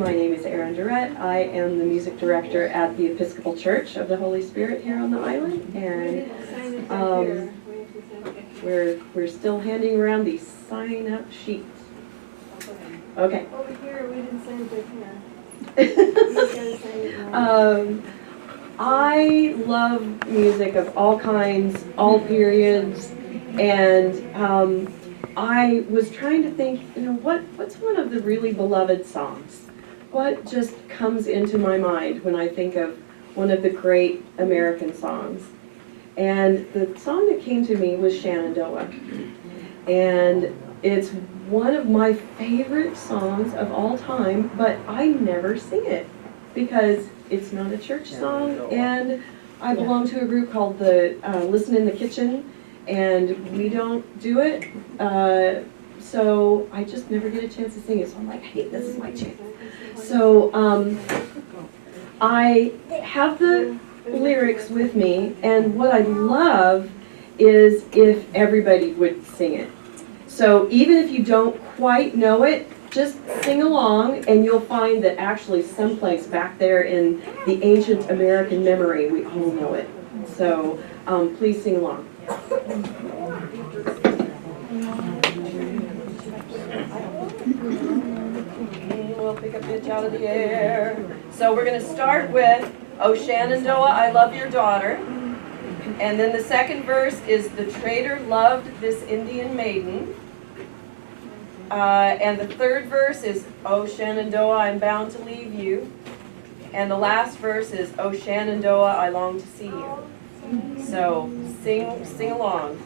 My name is Erin Durrett. I am the music director at the Episcopal Church of the Holy Spirit here on the island, and we're still handing around these sign-up sheets. Okay. Over here, we didn't sign it here. I love music of all kinds, all periods, and I was trying to think, what's one of the really beloved songs? What just comes into my mind when I think of one of the great American songs? And the song that came to me was Shenandoah. And it's one of my favorite songs of all time, but I never sing it because it's not a church song, and I belong to a group called the Listen in the Kitchen, and we don't do it, so I just never get a chance to sing it, so I'm like, hey, this is my chance. So I have the lyrics with me, and what I'd love is if everybody would sing it. So even if you don't quite know it, just sing along, and you'll find that actually someplace back there in the ancient American memory, we all know it. So please sing along. We'll pick a pitch out of the air. So we're going to start with, "Oh Shenandoah, I love your daughter." And then the second verse is, "The trader loved this Indian maiden." And the third verse is, "Oh Shenandoah, I'm bound to leave you." And the last verse is, "Oh Shenandoah, I long to see you." So sing along.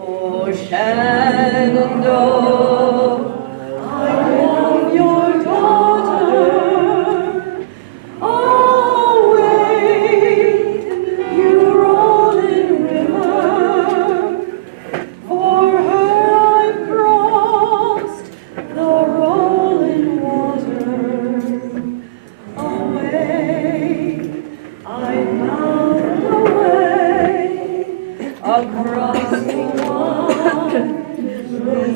Oh Shenandoah, I love your daughter. Oh wait, you rolling river, for her I've crossed the rolling water. Away, I'm bound away across the wide Missouri.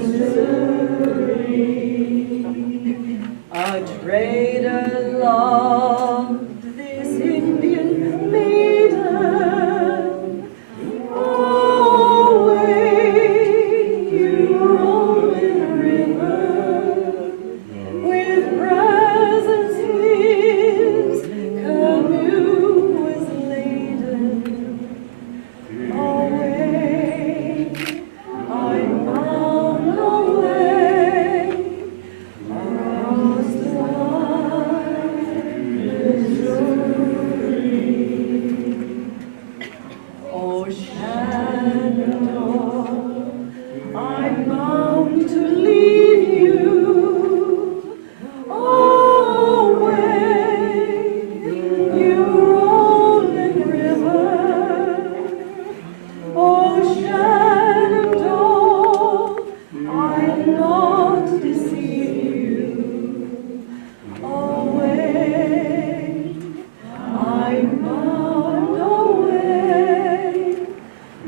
A trader loved this Indian maiden. Oh, wait, you rolling river, with presents his canoe was laden. Away, I'm bound away across the wide Missouri. Oh Shenandoah, I'm bound to leave you. Oh wait, you rolling river. Oh Shenandoah, I not deceive you. Away, I'm bound away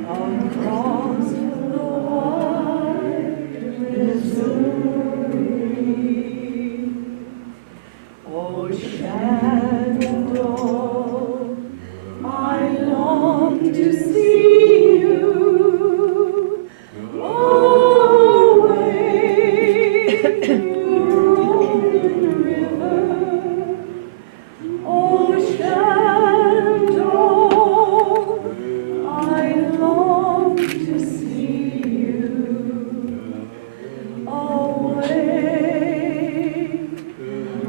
across the wide Missouri. Oh Shenandoah, I long to see you. Oh wait, you rolling river. Oh Shenandoah, I long to see you. Away,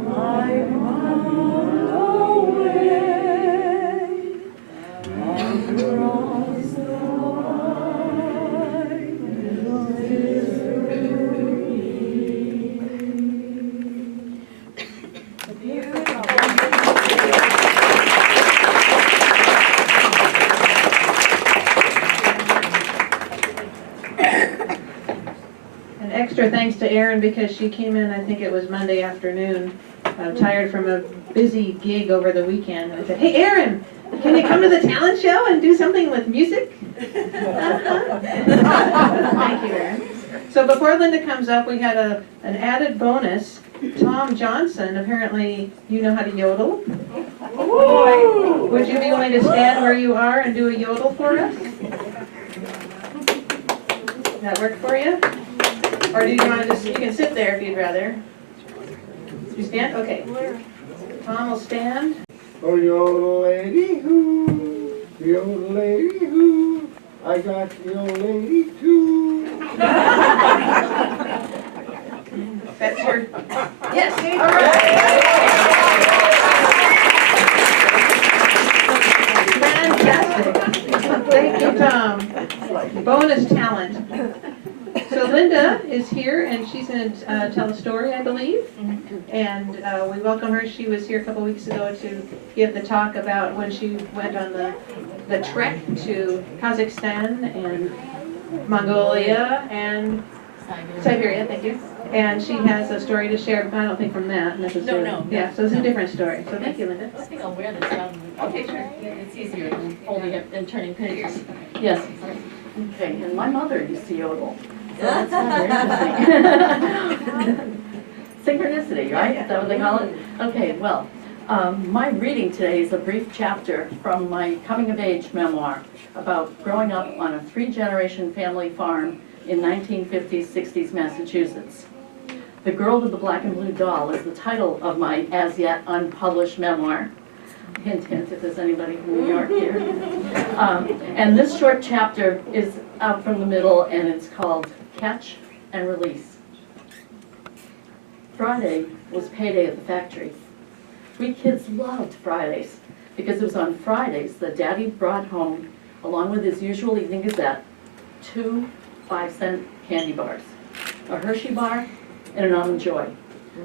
I'm bound away across the wide An extra thanks to Erin because she came in, I think it was Monday afternoon, tired from a busy gig over the weekend. And I said, "Hey Erin, can you come to the talent show and do something with music?" Thank you, Erin. So before Linda comes up, we had an added bonus. Tom Johnson, apparently you know how to yodel. Boy. Would you be willing to stand where you are and do a yodel for us? Does that work for you? Or do you want to just, you can sit there if you'd rather. You stand? Okay. Tom will stand. Oh, yodel lady hoo, yodel lady hoo, I got the old lady too. That's your, yes, all right. Fantastic. Thank you, Tom. Bonus talent. So Linda is here, and she's going to tell a story, I believe. And we welcome her. She was here a couple weeks ago to give the talk about when she went on the trek to Kazakhstan and Mongolia and Siberia, thank you. And she has a story to share, I don't think from that necessarily. No. Yeah, so it's a different story. So thank you, Linda. I think I'll wear this around. Okay, sure. It's easier than holding it and turning pages. Yes. Okay, and my mother used to yodel. So that's kind of interesting. Synchronicity, right? Is that what they call it? Okay, well, my reading today is a brief chapter from my coming-of-age memoir about growing up on a 3-generation family farm in 1950s, 60s Massachusetts. The Girl with the Black and Blue Doll is the title of my as-yet unpublished memoir. Hint, hint, if there's anybody from New York here. And this short chapter is out from the middle, and it's called Catch and Release. Friday was payday at the factory. We kids loved Fridays because it was on Fridays that Daddy brought home, along with his usual evening gazette, 2 5-cent candy bars, a Hershey bar and an Almond Joy.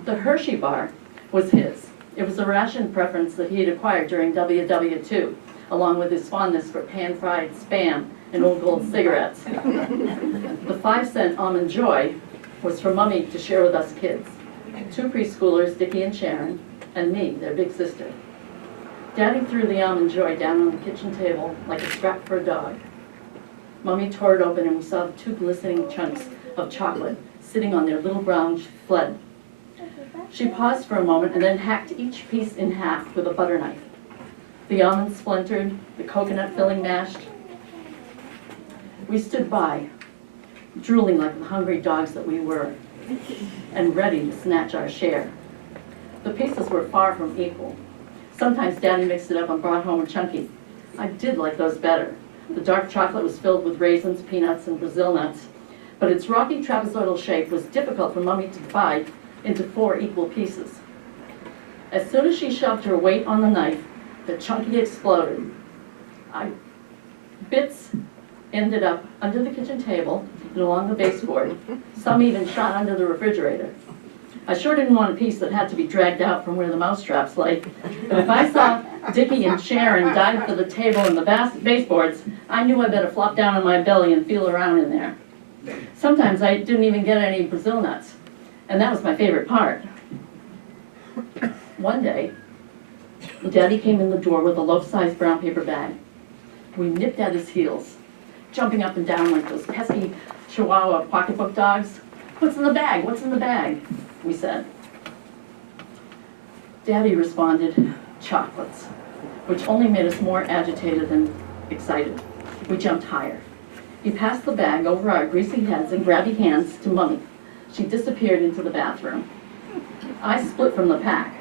The Hershey bar was his. It was a ration preference that he had acquired during WW2, along with his fondness for pan-fried Spam and Old Gold cigarettes. The 5-cent Almond Joy was for Mummy to share with us kids, 2 preschoolers, Dickie and Sharon, and me, their big sister. Daddy threw the Almond Joy down on the kitchen table like a strap for a dog. Mummy tore it open, and we saw the 2 glistening chunks of chocolate sitting on their little brown sled. She paused for a moment and then hacked each piece in half with a butter knife. The almonds splintered, the coconut filling mashed. We stood by, drooling like the hungry dogs that we were, and ready to snatch our share. The pieces were far from equal. Sometimes Daddy mixed it up and brought home a chunky. I did like those better. The dark chocolate was filled with raisins, peanuts, and Brazil nuts, but its rocky trapezoidal shape was difficult for Mummy to divide into 4 equal pieces. As soon as she shoved her weight on the knife, the chunky exploded. Bits ended up under the kitchen table and along the baseboard. Some even shot under the refrigerator. I sure didn't want a piece that had to be dragged out from where the mousetraps lay. But if I saw Dickie and Sharon dive for the table and the baseboards, I knew I better flop down on my belly and feel around in there. Sometimes I didn't even get any Brazil nuts, and that was my favorite part. One day, Daddy came in the door with a loaf-sized brown paper bag. We nipped at his heels, jumping up and down like those pesky Chihuahua pocketbook dogs. "What's in the bag? What's in the bag?" we said. Daddy responded, "Chocolates," which only made us more agitated than excited. We jumped higher. He passed the bag over our greasy heads and grabby hands to Mummy. She disappeared into the bathroom. I split from the pack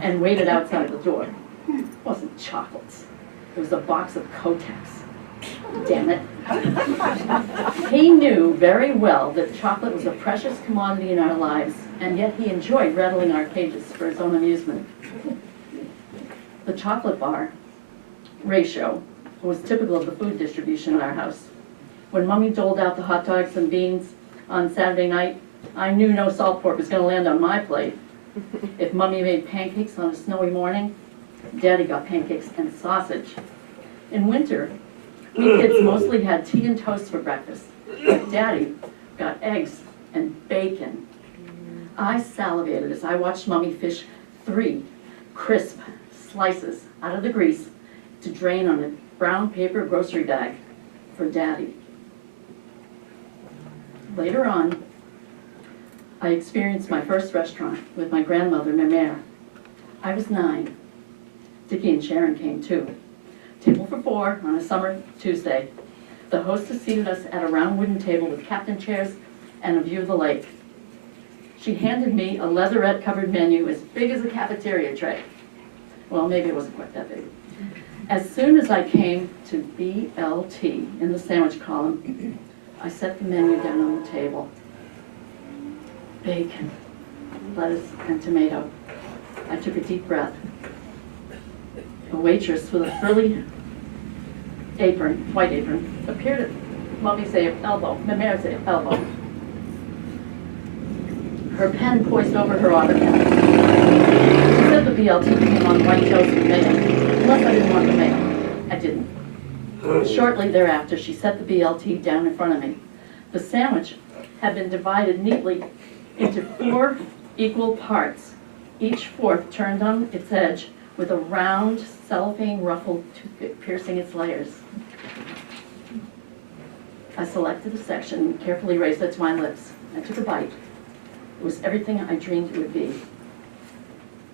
and waited outside the door. It wasn't chocolates. It was a box of Kotex. Damn it. He knew very well that chocolate was a precious commodity in our lives, and yet he enjoyed rattling our cages for his own amusement. The chocolate bar ratio was typical of the food distribution in our house. When Mummy doled out the hot dogs and beans on Saturday night, I knew no salt pork was going to land on my plate. If Mummy made pancakes on a snowy morning, Daddy got pancakes and sausage. In winter, we kids mostly had tea and toast for breakfast, but Daddy got eggs and bacon. I salivated as I watched Mummy fish 3 crisp slices out of the grease to drain on a brown paper grocery bag for Daddy. Later on, I experienced my first restaurant with my grandmother, my mare. I was 9. Dickie and Sharon came too. Table for 4 on a summer Tuesday. The hostess seated us at a round wooden table with captain chairs and a view of the lake. She handed me a leatherette-covered menu as big as a cafeteria tray. Well, maybe it wasn't quite that big. As soon as I came to BLT in the sandwich column, I set the menu down on the table. Bacon, lettuce, and tomato. I took a deep breath. A waitress with a frilly apron, white apron, appeared at Mommy's elbow, Mama's elbow. Her pen poised over her automatic. She said the BLT came on white toast with mayo, unless I didn't want the mayo. I didn't. Shortly thereafter, she set the BLT down in front of me. The sandwich had been divided neatly into 4 equal parts, each fourth turned on its edge with a round cellophane ruffle piercing its layers. I selected a section and carefully raised it to my lips. I took a bite. It was everything I dreamed it would be,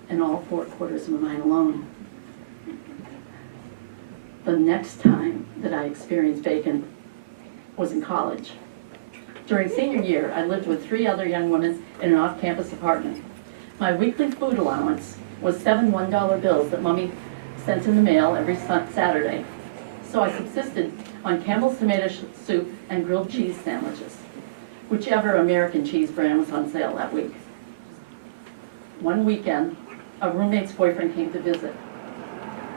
and all 4 quarters were mine alone. The next time that I experienced bacon was in college. During senior year, I lived with 3 other young women in an off-campus apartment. My weekly food allowance was 7 $1 bills that Mommy sent in the mail every Saturday. So I subsisted on Campbell's tomato soup and grilled cheese sandwiches, whichever American cheese brand was on sale that week. One weekend, a roommate's boyfriend came to visit.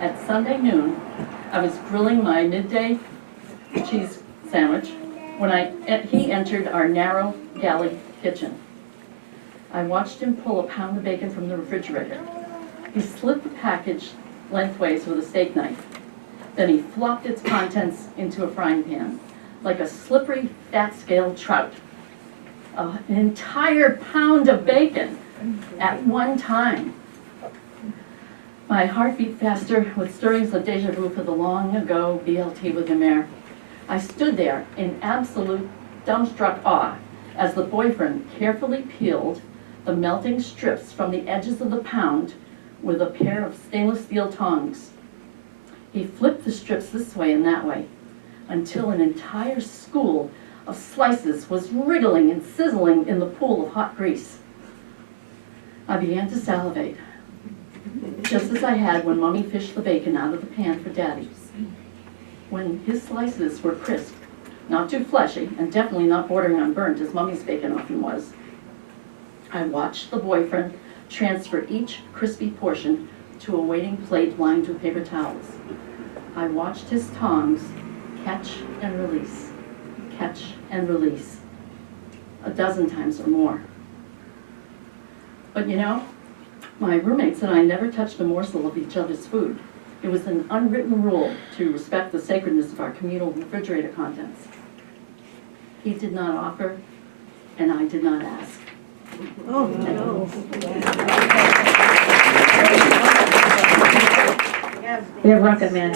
At Sunday noon, I was grilling my midday cheese sandwich when he entered our narrow galley kitchen. I watched him pull a pound of bacon from the refrigerator. He slit the package lengthways with a steak knife. Then he flopped its contents into a frying pan, like a slippery, fat-scaled trout. An entire pound of bacon at one time. My heart beat faster with stirrings of deja vu for the long-ago BLT with the mare. I stood there in absolute dumbstruck awe as the boyfriend carefully peeled the melting strips from the edges of the pound with a pair of stainless steel tongs. He flipped the strips this way and that way until an entire school of slices was wriggling and sizzling in the pool of hot grease. I began to salivate, just as I had when Mommy fished the bacon out of the pan for Daddy. When his slices were crisp, not too fleshy, and definitely not bordering on burnt as Mommy's bacon often was, I watched the boyfriend transfer each crispy portion to a waiting plate lined with paper towels. I watched his tongs catch and release, a dozen times or more. But you know, my roommates and I never touched a morsel of each other's food. It was an unwritten rule to respect the sacredness of our communal refrigerator contents. He did not offer, and I did not ask. Oh, no. They're Rocket Man.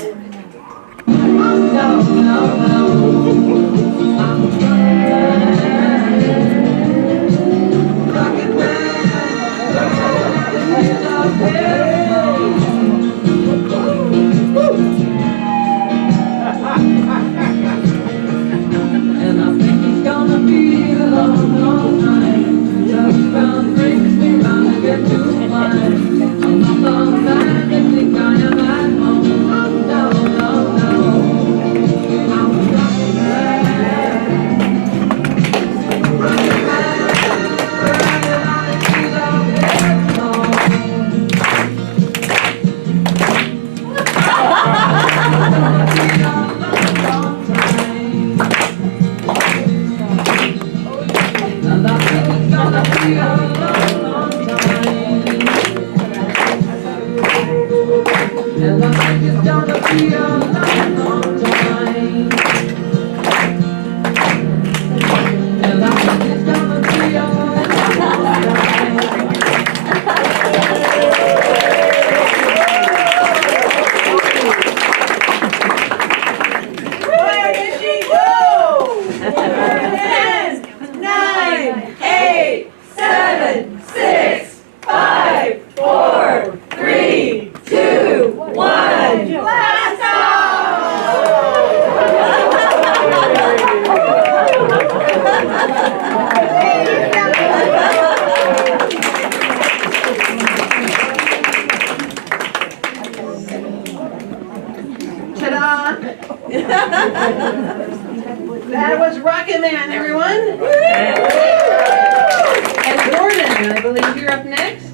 And I believe you're up next.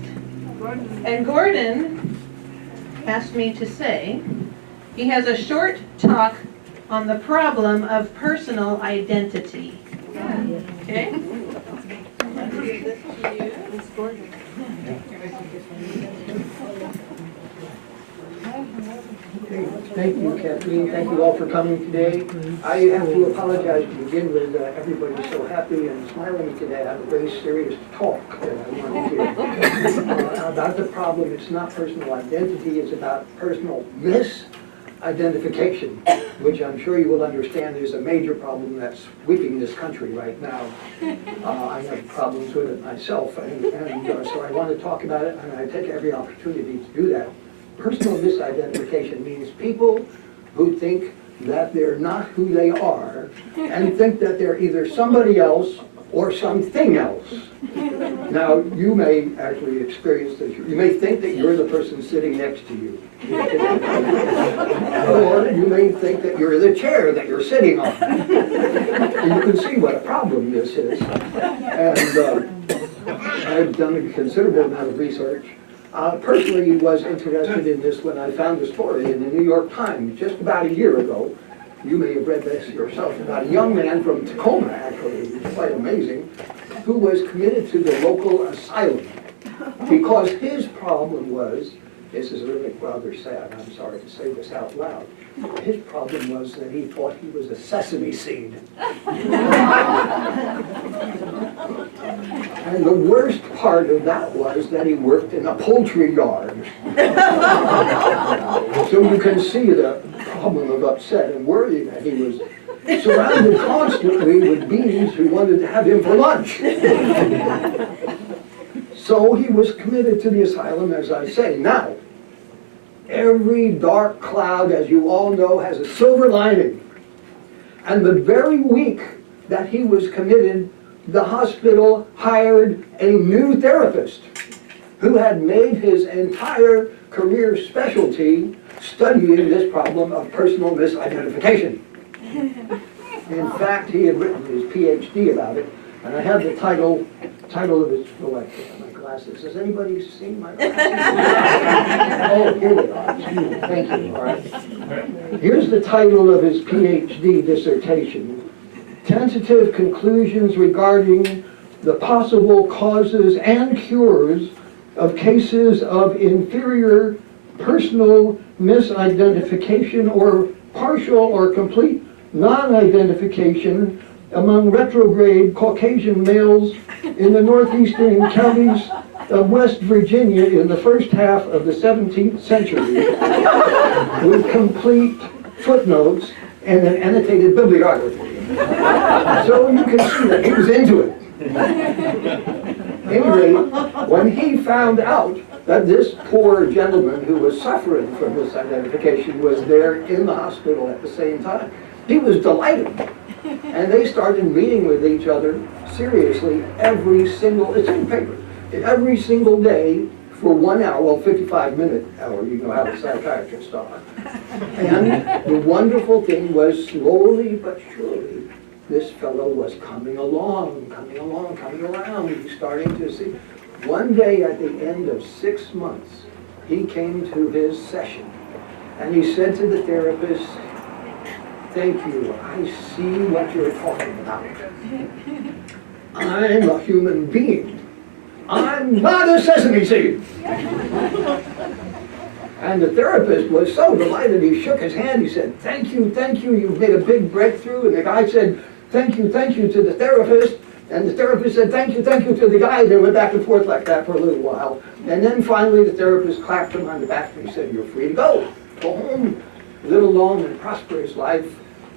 And Gordon asked me to say, he has a short talk on the problem of personal identity. Okay? Let's give this to you. Thank you, Kathleen. Thank you all for coming today. I have to apologize to begin with. Everybody's so happy and smiling today. I have a very serious talk that I want to give about the problem. It's not personal identity. It's about personal misidentification, which I'm sure you will understand is a major problem that's sweeping this country right now. I have problems with it myself, and so I want to talk about it, and I take every opportunity to do that. Personal misidentification means people who think that they're not who they are and think that they're either somebody else or something else. Now, you may actually experience this. You may think that you're the person sitting next to you. Or you may think that you're the chair that you're sitting on. And you can see what a problem this is. And I've done a considerable amount of research. Personally was interested in this when I found a story in the New York Times just about a year ago. You may have read this yourself, about a young man from Tacoma, actually, it's quite amazing, who was committed to the local asylum because his problem was, this is really rather sad, I'm sorry to say this out loud, his problem was that he thought he was a sesame seed. And the worst part of that was that he worked in a poultry yard. So you can see the problem of upset and worry that he was surrounded constantly with bees who wanted to have him for lunch. So he was committed to the asylum, as I say. Now, every dark cloud, as you all know, has a silver lining. And the very week that he was committed, the hospital hired a new therapist who had made his entire career specialty studying this problem of personal misidentification. In fact, he had written his PhD about it, and I have the title of his, oh, I have my glasses. Has anybody seen my glasses? Oh, here they are. Thank you. All right. Here's the title of his PhD dissertation. Tentative conclusions regarding the possible causes and cures of cases of inferior personal misidentification or partial or complete non-identification among retrograde Caucasian males in the northeastern counties of West Virginia in the first half of the 17th century, with complete footnotes and an annotated bibliography. So you can see that he was into it. Anyway, when he found out that this poor gentleman who was suffering from misidentification was there in the hospital at the same time, he was delighted. And they started meeting with each other seriously every single, it's in the paper, every single day for 1 hour, well, 55-minute hour, you know how the psychiatrists are. And the wonderful thing was, slowly but surely, this fellow was coming around. He was starting to see. One day at the end of 6 months, he came to his session, and he said to the therapist, "Thank you, I see what you're talking about. I'm a human being. I'm not a sesame seed." And the therapist was so delighted, he shook his hand, he said, thank you, you've made a big breakthrough. And the guy said, thank you to the therapist. And the therapist said, thank you to the guy. They went back and forth like that for a little while. And then finally the therapist clapped him on the back and he said, you're free to go. Go home, live a long and prosperous life.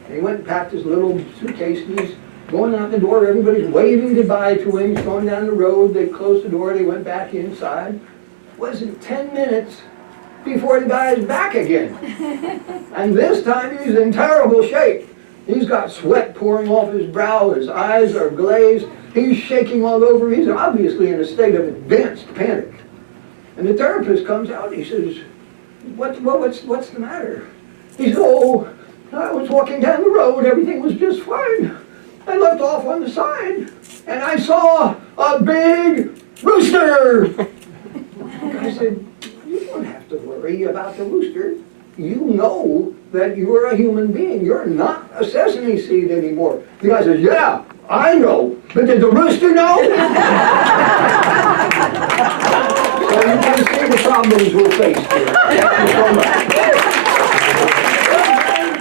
And he went and packed his little suitcase and he's going out the door. Everybody's waving goodbye to him. He's going down the road. They closed the door. They went back inside. Wasn't 10 minutes before the guy's back again. And this time he's in terrible shape. He's got sweat pouring off his brow. His eyes are glazed. He's shaking all over. He's obviously in a state of advanced panic. And the therapist comes out and he says, what's the matter? He said, oh, I was walking down the road. Everything was just fine. I looked off on the side and I saw a big rooster. I said, you don't have to worry about the rooster. You know that you're a human being. You're not a sesame seed anymore. The guy says, yeah, I know, but did the rooster know? So you can see the problems we'll face here. Thank you so much.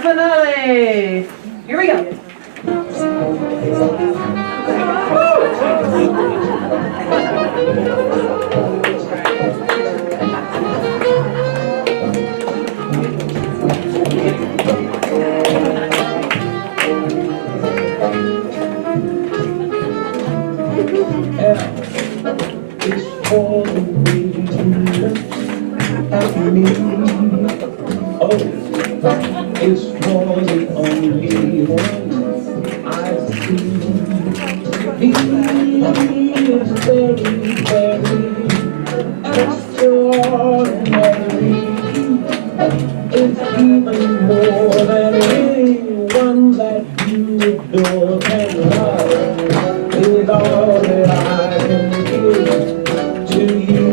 Finale. Here we go. It's for the way you look at me. Oh, it's for the only one I see. He is very, very extraordinary. It's even more than anyone that you adore can love. With all that I can give to you,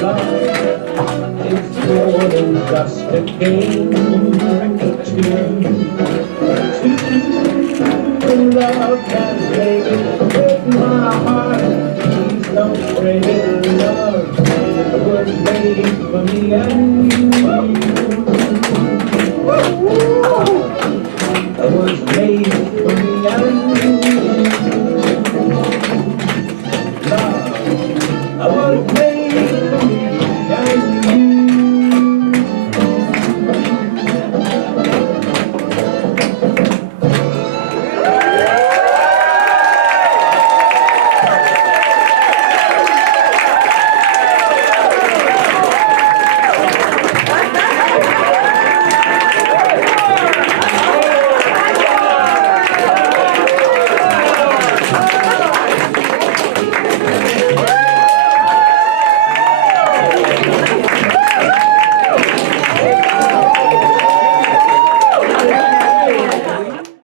love is more than just a game of two. Love can make it break my heart. Please don't break it, love was made for me and you.